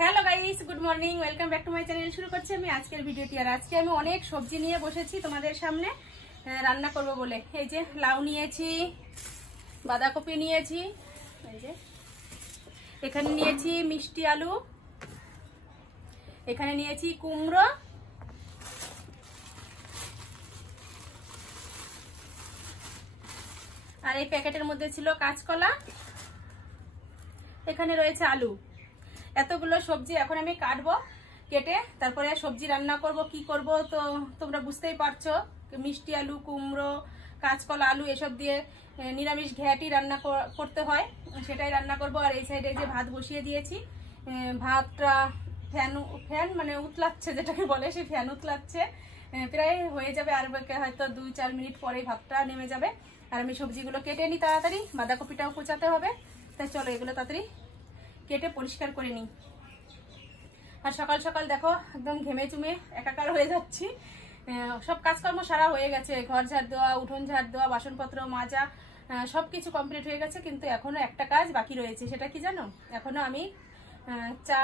Hello guys, good morning, welcome back to my channel. শুরু করছি আমি আজকের ভিডিওটি। আর আজকে আমি অনেক সবজি নিয়ে বসেছি তোমাদের সামনে রান্না করব বলে। এই যে লাউ নিয়েছি, বাঁধাকপি নিয়েছি, এই যে এখানে নিয়েছি মিষ্টি আলু, এখানে নিয়েছি কুমড়ো, আর এই প্যাকেটের মধ্যে ছিল কাঁচকলা, এখানে রয়েছে আলু। এতগুলো সবজি এখন আমি কাটবো, কেটে তারপরে সবজি রান্না করব। কি করব তো তোমরা বুঝতেই পারছো। মিষ্টি আলু, কুমড়ো, কাঁচকলা, আলু এসব দিয়ে নিরামিষ ঘ্যাটি রান্না করতে হয়, সেটাই রান্না করব। আর এই সাইডে যে ভাত বসিয়ে দিয়েছি, ভাতটা ফ্যান মানে উতলাচ্ছে, যেটাকে বলে সেই ফ্যান উতলাচ্ছে। প্রায় হয়ে যাবে, আর হয়তো 2-4 মিনিট পরেই ভাতটা নেমে যাবে। আর আমি সবজিগুলো কেটে নিই তাড়াতাড়ি, বাঁধাকপিটাও কোচাতে হবে। তাই চলো এগুলো তাড়াতাড়ি কেটে পরিষ্কার করে নিই। আর সকাল সকাল দেখো একদম ঘেমে চুমে একাকার হয়ে যাচ্ছি। সব কাজকর্ম সারা হয়ে গেছে, ঘর ঝাড় দেওয়া, উঠোন ঝাড় দেওয়া, বাসনপত্র মাজা, সবকিছু কমপ্লিট হয়ে গেছে। কিন্তু এখনো একটা কাজ বাকি রয়েছে। সেটা কি জানো? এখনো আমি চা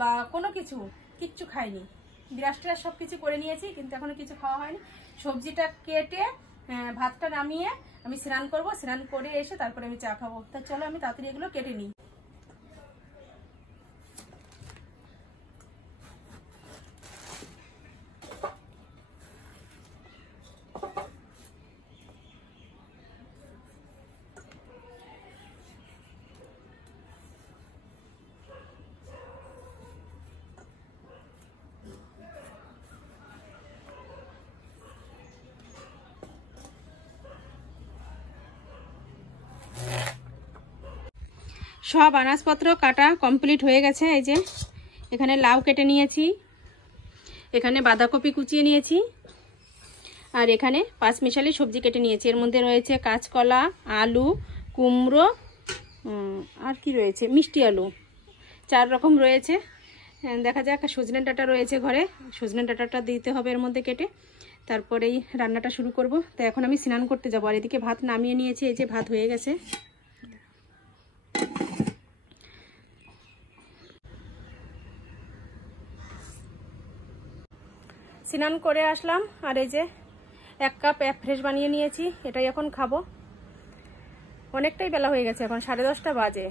বা কোনো কিচ্ছু খাইনি। ব্রাশ ট্রাশ সব কিছু করে নিয়েছি, কিন্তু এখনো কিছু খাওয়া হয়নি। সবজিটা কেটে ভাতটা নামিয়ে আমি স্নান করব, স্নান করে এসে তারপরে আমি চা খাবো। তা চলো আমি তাড়াতাড়ি এগুলো কেটে নিই। সব আনাজপত্র কাটা কমপ্লিট হয়ে গেছে। এই যে এখানে লাউ কেটে নিয়েছি, এখানে বাঁধাকপি কুচিয়ে নিয়েছি, আর এখানে পাঁচমিশালি সবজি কেটে নিয়েছি। এর মধ্যে রয়েছে কাঁচকলা, আলু, কুমড়ো, আর কি রয়েছে, মিষ্টি আলু, 4 রকম রয়েছে। দেখা যাক, সজনে ডাঁটা রয়েছে ঘরে, সজনে ডাঁটাটা দিতে হবে এর মধ্যে কেটে, তারপরেই রান্নাটা শুরু করব। তো এখন আমি স্নান করতে যাবো। আর এদিকে ভাত নামিয়ে নিয়েছি, এই যে ভাত হয়ে গেছে। স্নান করে আসলাম, আর এই যে 1 কাপ ফ্রেশ বানিয়ে নিয়েছি, এটাই এখন খাবো। অনেকটাই বেলা হয়ে গেছে, এখন 10:30 বাজে।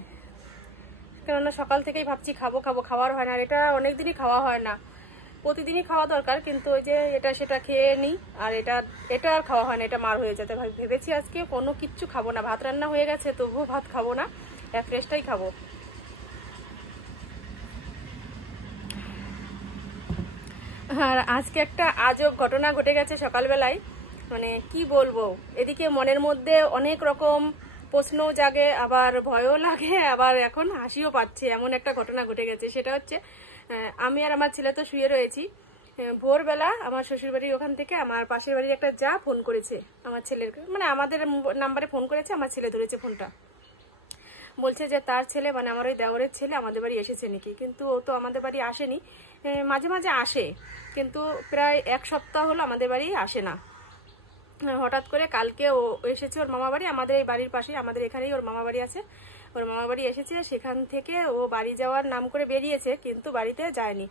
কেননা সকাল থেকেই ভাবছি খাবো, খাওয়ার হয় না। আর এটা অনেকদিনই খাওয়া হয় না, প্রতিদিনই খাওয়া দরকার, কিন্তু ওই যে এটা সেটা খেয়ে নিই। আর এটা আর খাওয়া হয় না, এটা মার হয়ে যেতে। ভেবেছি আজকে কিচ্ছু খাবো না, ভাত রান্না হয়ে গেছে তবুও ভাত খাবো না, ফ্রেশটাই খাবো। আর আজকে একটা আজব ঘটনা ঘটে গেছে সকালবেলায়, মানে কি বলবো। এদিকে মনের মধ্যে অনেক রকম প্রশ্ন জাগে, আবার ভয়ও লাগে, আবার এখন হাসিও পাচ্ছে। এমন একটা ঘটনা ঘটে গেছে। সেটা হচ্ছে, আমি আর আমার ছেলে তো শুয়ে রয়েছি। ভোরবেলা আমার শ্বশুরবাড়ির ওখান থেকে আমার পাশের বাড়ির একটা যা ফোন করেছে আমার ছেলের, মানে আমাদের নাম্বারে ফোন করেছে। আমার ছেলে ধরেছে ফোনটা, বলছে যে তার ছেলে, মানে আমার ওই দেওরের ছেলে আমাদের বাড়ি এসেছে নাকি। কিন্তু ও তো আমাদের বাড়ি আসেনি, মাঝে মাঝে আসে, কিন্তু প্রায় 1 সপ্তাহ হলো আমাদের বাড়ি আসে না। হঠাৎ করে কালকে ও এসেছে ওর মামা বাড়ি, আমাদের এই বাড়ির পাশেই, আমাদের এখানেই ওর মামা বাড়ি আছে। ওর মামা বাড়ি এসেছে, সেখান থেকে ও বাড়ি যাওয়ার নাম করে বেরিয়েছে, কিন্তু বাড়িতে যায়নি।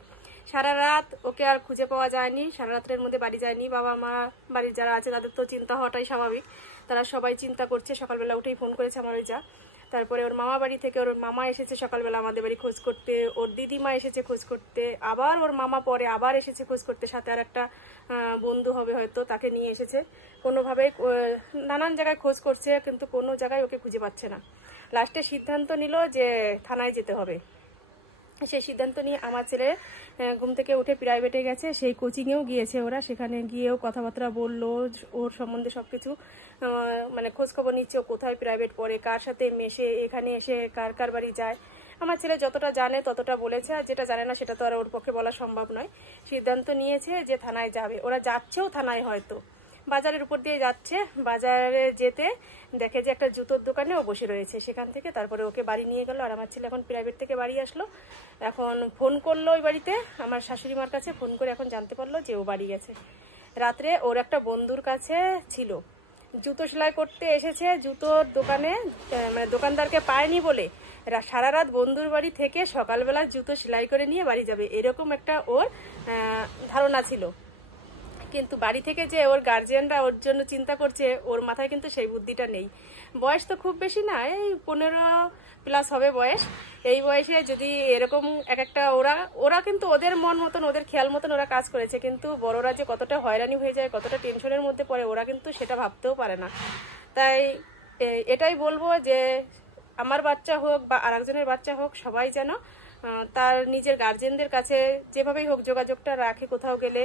সারা রাত ওকে আর খুঁজে পাওয়া যায়নি, সারা রাত্রের মধ্যে বাড়ি যায়নি। বাবা মা, বাড়ির যারা আছে তাদের তো চিন্তা হওয়াটাই স্বাভাবিক, তারা সবাই চিন্তা করছে। সকালবেলা উঠেই ফোন করেছে আমার ওই যা। তারপরে ওর মামা বাড়ি থেকে ওর মামা এসেছে সকালবেলা আমাদের বাড়ি খোঁজ করতে, ওর দিদিমা এসেছে খোঁজ করতে, আবার ওর মামা পরে আবার এসেছে খোঁজ করতে, সাথে আর একটা বন্ধু হবে হয়তো, তাকে নিয়ে এসেছে। কোনোভাবে নানান জায়গায় খোঁজ করছে, কিন্তু কোনো জায়গায় ওকে খুঁজে পাচ্ছে না। লাস্টে সিদ্ধান্ত নিল যে থানায় যেতে হবে। সেই সিদ্ধান্ত নিয়ে আমার ছেলে ঘুম থেকে উঠে প্রাইভেটে গেছে, সেই কোচিংয়েও গিয়েছে ওরা। সেখানে গিয়েও কথাবার্তা বললো, ওর সম্বন্ধে সবকিছু মানে খোঁজখবর নিচ্ছে। ও কোথায় প্রাইভেট পড়ে, কার সাথে মেশে, এখানে এসে কার কার বাড়ি যায়। আমার ছেলে যতটা জানে ততটা বলেছে, আর যেটা জানে না সেটা তো আর ওর পক্ষে বলা সম্ভব নয়। সিদ্ধান্ত নিয়েছে যে থানায় যাবে। ওরা যাচ্ছেও থানায়, হয়তো বাজারের উপর দিয়ে যাচ্ছে। বাজারে যেতে দেখে যে একটা জুতোর দোকানে ও বসে রয়েছে, সেখান থেকে তারপরে ওকে বাড়ি নিয়ে গেল। আর আমার ছেলে এখন প্রাইভেট থেকে বাড়ি আসলো, এখন ফোন করলো ওই বাড়িতে আমার শাশুড়ি মার কাছে, ফোন করে এখন জানতে পারলো যে ও বাড়ি গেছে। রাত্রে ওর একটা বন্ধুর কাছে ছিল, জুতো সেলাই করতে এসেছে, জুতোর দোকানে মানে দোকানদারকে পায়নি বলে সারা রাত বন্ধুর বাড়ি থেকে সকালবেলা জুতো সেলাই করে নিয়ে বাড়ি যাবে, এরকম একটা ওর ধারণা ছিল। কিন্তু বাড়ি থেকে যে ওর গার্জিয়ানরা ওর জন্য চিন্তা করছে, ওর মাথায় কিন্তু সেই বুদ্ধিটা নেই। বয়স তো খুব বেশি না, এই 15+ হবে বয়স। এই বয়সে যদি এরকম একটা ওরা কিন্তু ওদের মন মতন, ওদের খেয়াল মতন ওরা কাজ করেছে, কিন্তু বড়রা যে কতটা হয়রানি হয়ে যায়, কতটা টেনশনের মধ্যে পড়ে, ওরা কিন্তু সেটা ভাবতেও পারে না। তাই এটাই বলবো যে আমার বাচ্চা হোক বা আরেকজনের বাচ্চা হোক, সবাই যেন তার নিজের গার্জেনদের কাছে যেভাবেই হোক যোগাযোগটা রাখে। কোথাও গেলে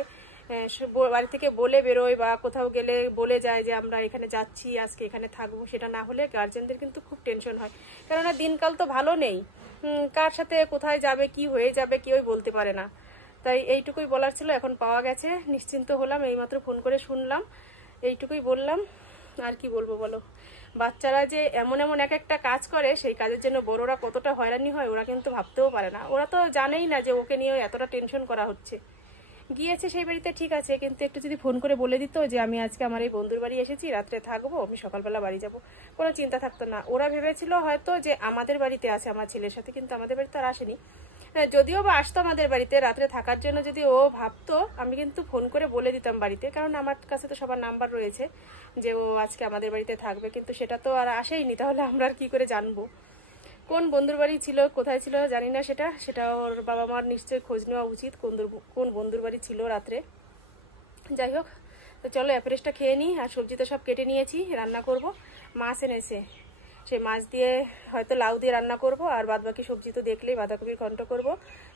বাড়ি থেকে বলে বেরোয় বা কোথাও গেলে বলে যায় যে আমরা এখানে যাচ্ছি, আজকে এখানে থাকবো। সেটা না হলে গার্জেনদের কিন্তু খুব টেনশন হয়, কেননা দিনকাল তো ভালো নেই, কার সাথে কোথায় যাবে, কি হয়ে যাবে কেউই বলতে পারে না। তাই এইটুকুই বলার ছিল, এখন পাওয়া গেছে, নিশ্চিন্ত হলাম। এইমাত্র ফোন করে শুনলাম, এইটুকুই বললাম। আর কি বলবো বলো, বাচ্চারা যে এমন এমন একটা কাজ করে, সেই কাজের জন্য বড়রা কতটা হয়রানি হয় ওরা কিন্তু ভাবতেও পারে না। ওরা তো জানেই না যে ওকে নিয়ে এতটা টেনশন করা হচ্ছে। গিয়েছে সেই বাড়িতে ঠিক আছে, কিন্তু একটু যদি ফোন করে বলে দিত যে আমি আজকে আমার এই বন্ধুর বাড়ি এসেছি, রাত্রে থাকবো, আমি সকালবেলা বাড়ি যাব, কোনো চিন্তা থাকতো না। ওরা ভেবেছিল হয়তো যে আমাদের বাড়িতে আছে আমার ছেলের সাথে, কিন্তু আমাদের বাড়িতে আর আসেনি। যদিও বা আসতো আমাদের বাড়িতে রাত্রে থাকার জন্য, যদি ও ভাবতো আমি কিন্তু ফোন করে বলে দিতাম বাড়িতে, কারণ আমার কাছে তো সবার নাম্বার রয়েছে যে ও আজকে আমাদের বাড়িতে থাকবে। কিন্তু সেটা তো আর আসেইনি, তাহলে আমরা আর কি করে জানবো কোন বন্ধুর বাড়ি ছিল, কোথায় ছিল জানি না। সেটা ওর বাবা মার নিশ্চয়ই খোঁজ নেওয়া উচিত, কোন বন্ধুর বাড়ি ছিল রাত্রে। যাই হোক, তো চলো অ্যাপারেসটা খেয়ে নিই। আর সবজি তো সব কেটে নিয়েছি, রান্না করব। মাছ এনেছে, সেই মাছ দিয়ে হয়তো লাউ দিয়ে রান্না করব, আর বাদ বাকি সবজি তো দেখলেই, বাঁধাকপির ঘন্ট করব,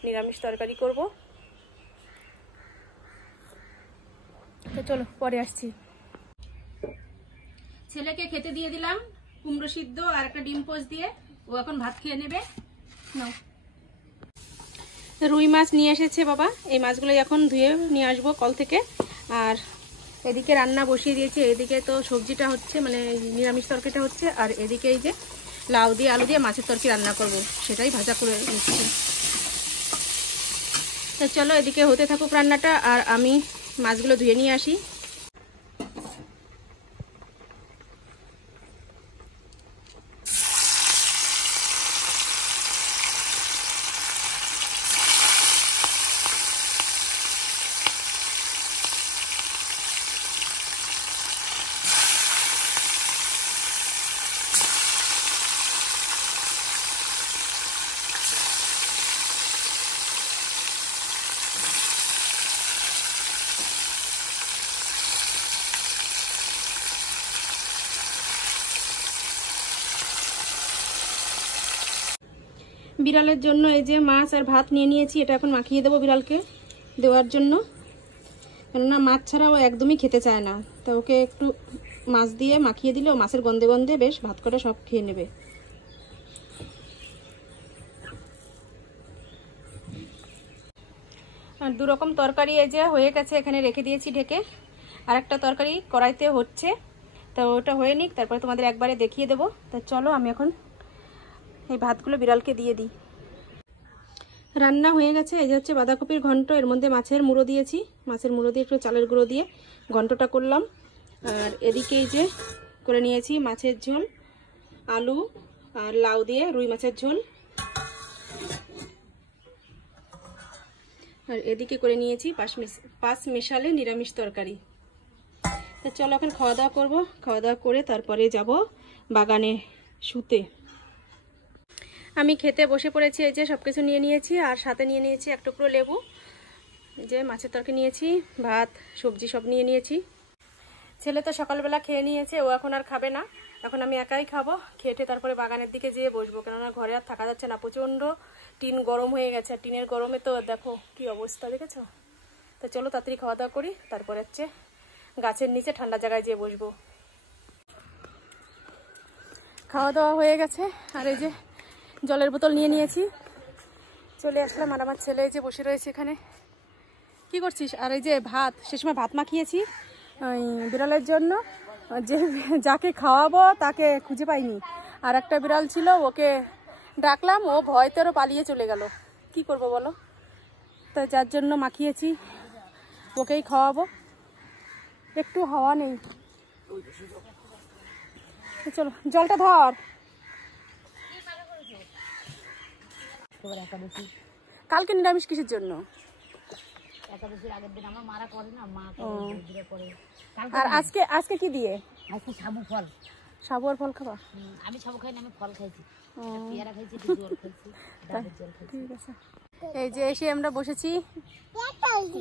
নিরামিষ তরকারি করব। তো চলো পরে আসছি। ছেলেকে খেতে দিয়ে দিলাম কুমড়ো সিদ্ধ আর একটা ডিম পোচ দিয়ে, ও এখন ভাত খেয়ে নেবে। নাও, রুই মাছ নিয়ে এসেছে বাবা, এই মাছগুলো এখন ধুয়ে নিয়ে আসবো কল থেকে। আর এদিকে রান্না বসিয়ে দিয়েছে, এদিকে তো সবজিটা হচ্ছে, মানে নিরামিষ তরকারিটা হচ্ছে, আর এদিকে এই যে লাউ দিয়ে আলু দিয়ে মাছের তরকারি রান্না করব, সেটাই ভাজা করে নিচ্ছি। তো চলো এদিকে হতে থাকুক রান্নাটা, আর আমি মাছগুলো ধুয়ে নিয়ে আসি। বিড়ালের জন্য এই যে মাছ আর ভাত নিয়ে নিয়েছি, এটা এখন মাখিয়ে দেবো বিড়ালকে দেওয়ার জন্য, কেননা মাছ ছাড়া ও একদমই খেতে চায় না। তা ওকে একটু মাছ দিয়ে মাখিয়ে দিলে ও মাছের গন্ধে গন্ধে বেশ ভাত কটা সব খেয়ে নেবে। আর দু রকম তরকারি এই যে হয়ে গেছে, এখানে রেখে দিয়েছি ঢেকে। আর একটা তরকারি কড়াইতে হচ্ছে, তো ওটা হয়ে নিক, তারপরে তোমাদের একবারে দেখিয়ে দেবো। তা চলো আমি এখন এই ভাতগুলো বিড়ালকে দিয়ে দিই। রান্না হয়ে গেছে, এই যে হচ্ছে বাঁধাকপির ঘন্ট, এর মধ্যে মাছের মুড়ো দিয়েছি, মাছের মুড়ো দিয়ে একটু চালের গুঁড়ো দিয়ে ঘন্টটা করলাম। আর এদিকে এই যে করে নিয়েছি মাছের ঝোল, আলু আর লাউ দিয়ে রুই মাছের ঝোল। আর এদিকে করে নিয়েছি পাঁচ মেশালে নিরামিষ তরকারি। তো চলো এখন খাওয়া দাওয়া করবো, খাওয়া দাওয়া করে তারপরে যাব বাগানে শুতে। আমি খেতে বসে পড়েছি, এই যে সব কিছু নিয়ে নিয়েছি, আর সাথে নিয়ে নিয়েছি এক টুকরো লেবু, যে মাছের তরকারি নিয়েছি, ভাত সবজি সব নিয়ে নিয়েছি। ছেলে তো সকালবেলা খেয়ে নিয়েছে, ও এখন আর খাবে না, এখন আমি একাই খাবো। খেটে তারপরে বাগানের দিকে যেয়ে বসবো, কেননা ঘরে আর থাকা যাচ্ছে না, প্রচণ্ড টিন গরম হয়ে গেছে। আর টিনের গরমে তো দেখো কি অবস্থা, দেখেছো? তো চলো তাড়াতাড়ি খাওয়া দাওয়া করি, তারপরে হচ্ছে গাছের নিচে ঠান্ডা জায়গায় যেয়ে বসবো। খাওয়া দাওয়া হয়ে গেছে, আর এই যে জলের বোতল নিয়ে নিয়েছি, চলে আসলাম। আর আমার ছেলে এই যে বসে রয়েছে এখানে। কি করছিস? আর এই যে ভাত, সে সময় ভাত মাখিয়েছি ওই বিড়ালের জন্য, যে যাকে খাওয়াবো তাকে খুঁজে পাইনি। আর একটা বিড়াল ছিল, ওকে ডাকলাম, ও ভয়তে আরও পালিয়ে চলে গেল। কি করব বলো? তো যার জন্য মাখিয়েছি, ওকেই খাওয়াবো। একটু হাওয়া নেই, চলো জলটা ধর। একাদশী। কালকে নিরামিষ কিসের জন্য? একাদশীর আগের দিন আমার মারা করে না, মা করে। আর আজকে আজকে কি দিয়ে? আজকে সাবু ফল। সাবু আর ফল খাবা? আমি সাবু খাই না, আমি ফল খাইছি, পেয়ারা খাইছি, জল খাইছি, ডাবের জল খাইছি। ঠিক আছে। এই যে এসে আমরা বসেছি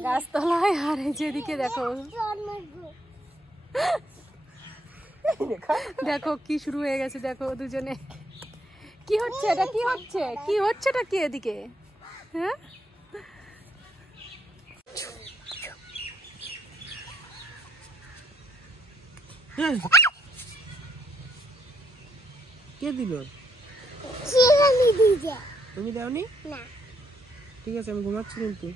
গাছতলায়, আর এই যে এদিকে দেখো দেখো কি শুরু হয়ে গেছে, দেখো দুজনে কি হচ্ছে, এটা কি হচ্ছে, কি হচ্ছে এটা কি এদিকে? হ্যাঁ কে দিল? তুমি দাওনি? না। ঠিক আছে, আমি ঘুমাচ্ছি কিন্তু।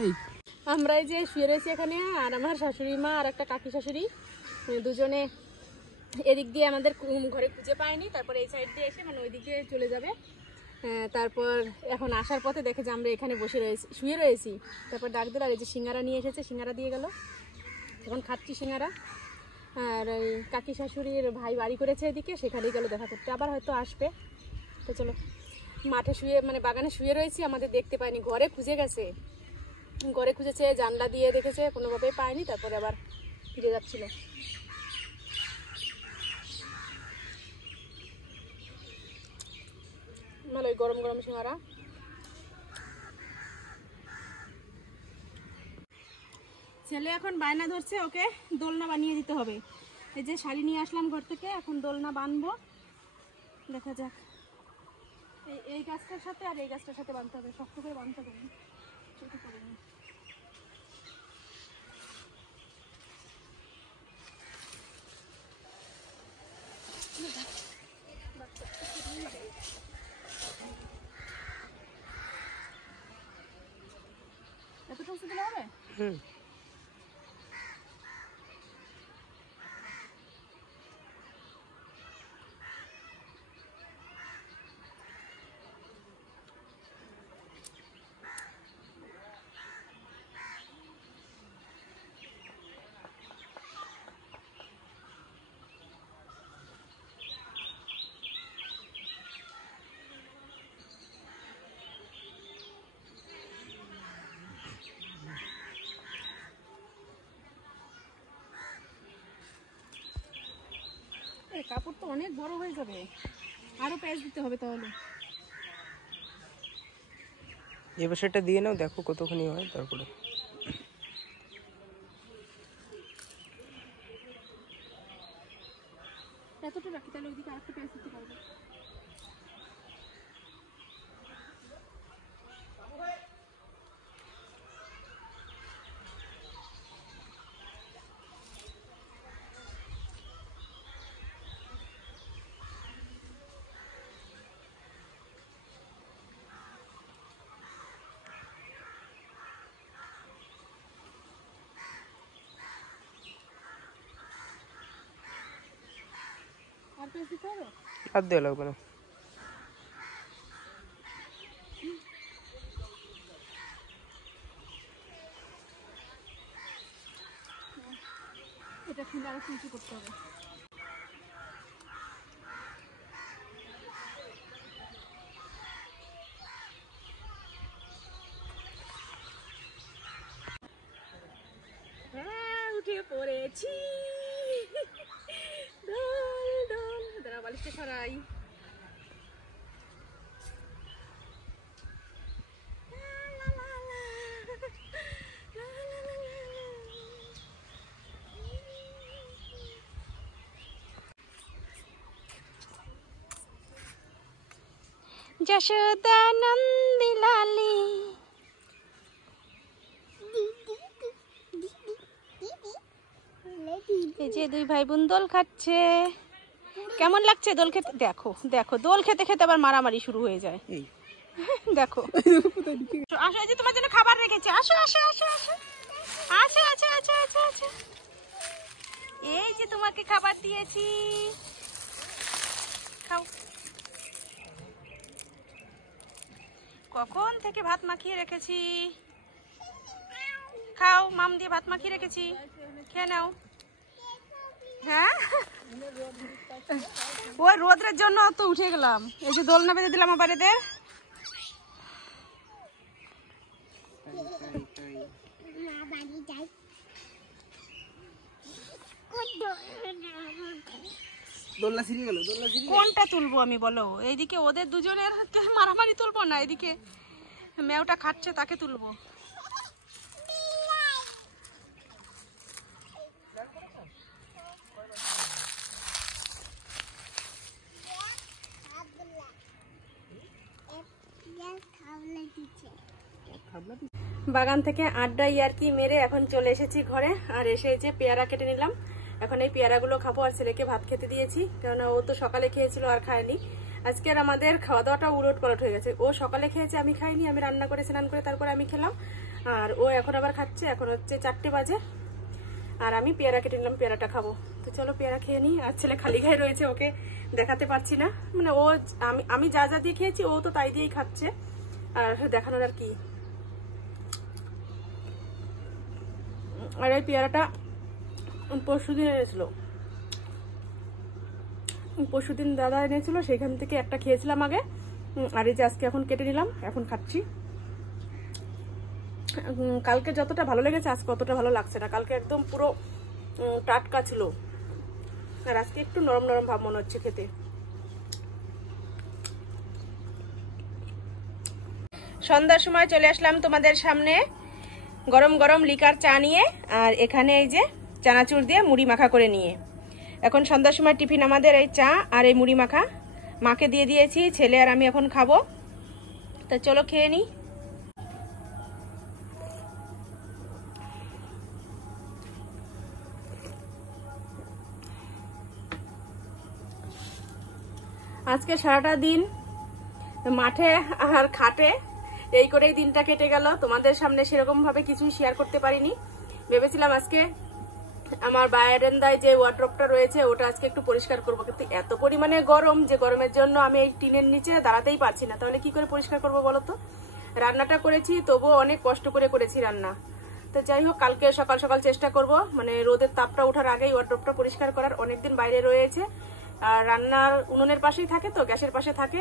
এই আমরা এই যে শুয়ে রয়েছি এখানে, আর আমার শাশুড়ি মা আর একটা কাকি শাশুড়ি দুজনে এদিক দিয়ে আমাদের ঘরে খুঁজে পায়নি, তারপর এই সাইড দিয়ে এসে মানে ওই দিকে চলে যাবে। তারপর এখন আসার পথে দেখে যে আমরা এখানে বসে রয়েছি, শুয়ে রয়েছি। তারপর ডাক দিল, আর এই যে সিঙ্গারা নিয়ে এসেছে, সিঙ্গারা দিয়ে গেল, এখন খাচ্ছি সিঙ্গারা। আর ওই কাকি শাশুড়ির ভাই বাড়ি করেছে এদিকে, সেখানেই গেল দেখা করতে, আবার হয়তো আসবে। তো চলো, মাঠে শুয়ে মানে বাগানে শুয়ে রয়েছি, আমাদের দেখতে পায়নি, ঘরে খুঁজে গেছে, ঘরে খুঁজেছে, জানলা দিয়ে দেখেছে, কোনোভাবেই পায়নি, তারপরে আবার ফিরে যাচ্ছিল। ভালোই গরম গরম সিঙ্গারা। ছেলে এখন বায়না ধরছে, ওকে দোলনা বানিয়ে দিতে হবে। এই যে শাড়ি নিয়ে আসলাম ঘর থেকে, এখন দোলনা বানবো, দেখা যাক। এই গাছটার সাথে আর এই গাছটার সাথে বাঁধতে হবে, শক্ত করে বাঁধতে হবে, ছোট করে নিয়ে। এতটা উঁচু দিলে হবে? কাপড় তো অনেক বড় হয়ে যাবে, আরো প্যাচ দিতে হবে তাহলে। এবার সেটা দিয়ে নাও, দেখো কতখানি হয়, তারপরে এতটা রাখি, তাহলে ওইদিকে আরেকটা প্যাচ দিতে পারবে। আর প্যাচ দিতে হবে? আর দেওয়া লাগবে না। এটা খুলে আরো কিছু করতে হবে। উঠে পড়েছি, দোল দোল, দাঁড়া বালিশটা সরাই। যশোদা নন্দী লালি, এই যে দুই ভাই বোন দোল খাচ্ছে। কেমন লাগছে দোল খেতে? দেখো দেখো, দোল খেতে খেতে আবার মারামারি শুরু হয়ে যায়। দেখো, আসো, এই যে তোমার জন্য খাবার রেখেছি, আসো আসো আসো আসো আসো আসো আসো আসো আসো, এই যে তোমাকে খাবার দিয়েছি, খাও। কখন থেকে ভাত মাখিয়ে রেখেছি, খাও, মাম দিয়ে ভাত মাখিয়ে রেখেছি, খেয়ে নাও। হ্যাঁ ওই রোদের জন্য তো উঠে গেলাম। এই যে দোলনা বেঁধে দিলাম আমার বাড়িতে। দোলনা ছিঁড়ে গেল, দোলনা ছিঁড়ে কোনটা তুলবো আমি বলো? এইদিকে ওদের দুজনের মারামারি তুলবো না, এদিকে মেয়েটা খাচ্ছে তাকে তুলবো। বাগান থেকে আড্ডা ইয়ার্কি মেরে এখন চলে এসেছি ঘরে। আর এসে যে পেয়ারা কেটে নিলাম, এখন এই পেয়ারাগুলো খাবো। আর ছেলেকে ভাত খেতে দিয়েছি, কেননা ও তো সকালে খেয়েছিল আর খায়নি। আজকের আমাদের খাওয়া দাওয়াটা উলট পালট হয়ে গেছে। ও সকালে খেয়েছে, আমি খাইনি। আমি রান্না করে স্নান করে তারপরে আমি খেলাম, আর ও এখন আবার খাচ্ছে। এখন হচ্ছে 4টে বাজে, আর আমি পেয়ারা কেটে নিলাম, পেয়ারাটা খাবো। তো চলো পেয়ারা খেয়ে নিই। আর ছেলে খালি গায়ে রয়েছে, ওকে দেখাতে পারছি না। মানে ও আমি যা যা দিয়ে খেয়েছি ও তো তাই দিয়েই খাচ্ছে, আর দেখানোর আর কি। আর এই পেয়ারাটা পরশুদিন এনেছিল, পরশুদিন দাদা এনেছিল, সেখান থেকে একটা খেয়েছিলাম আগে। আর এই যে আজকে এখন কেটে নিলাম, এখন খাচ্ছি। কালকে যতটা ভালো লেগেছে আজকে অতটা ভালো লাগছে না। কালকে একদম পুরো টাটকা ছিল, আর আজকে একটু নরম নরম ভাব মনে হচ্ছে খেতে। সন্ধ্যার সময় চলে আসলাম তোমাদের সামনে গরম গরম লিকার চা নিয়ে, আর এখানে এই যে চানাচুর দিয়ে মুড়ি মাখা করে নিয়ে। এখন সন্ধ্যার সময় টিফিন আমাদের এই চা আর এই মুড়ি মাখা। মাকে দিয়ে দিয়েছি, ছেলে আর আমি এখন খাবো। তা চলো খেয়ে নিই। আজকে সারাটা দিন মাঠে আর খাটে এই করেই দিনটা কেটে গেল। তোমাদের সামনে সেরকম ভাবে কিছুই শেয়ার করতে পারিনি। ভেবেছিলাম আজকে আমার বারান্দায় যে ওয়ার্ড্রপটা রয়েছে ওটা আজকে একটু পরিষ্কার করবো, কিন্তু এত পরিমাণে গরম যে গরমের জন্য আমি এই টিনের নিচে দাঁড়াতেই পারছি না। তাহলে কি করে পরিষ্কার করবো বলো তো? রান্নাটা করেছি, তবুও অনেক কষ্ট করে করেছি রান্না। তো যাই হোক, কালকে সকাল সকাল চেষ্টা করব, মানে রোদের তাপটা ওঠার আগেই ওয়ার্ড্রপটা পরিষ্কার করার। অনেকদিন বাইরে রয়েছে, আর রান্নার উনুনের পাশেই থাকে, তো গ্যাসের পাশে থাকে,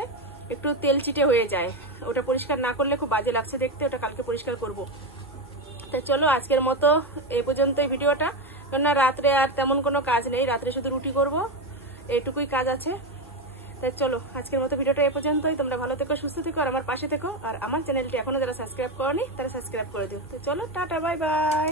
একটু তেল চিটে হয়ে যায়। ওটা পরিষ্কার না করলে খুব বাজে লাগছে দেখতে, ওটা কালকে পরিষ্কার করব। তো চলো আজকের মতো এই পর্যন্তই ভিডিওটা, কেননা রাত্রে আর তেমন কোনো কাজ নেই, রাত্রে শুধু রুটি করব, এইটুকুই কাজ আছে। তাই চলো আজকের মতো ভিডিওটা এই পর্যন্তই। তোমরা ভালো থেকো, সুস্থ থেকো, আর আমার পাশে থেকো। আর আমার চ্যানেলটি এখনো যারা সাবস্ক্রাইব করনি তারা সাবস্ক্রাইব করে দিও। তো চলো টাটা, বাই বাই।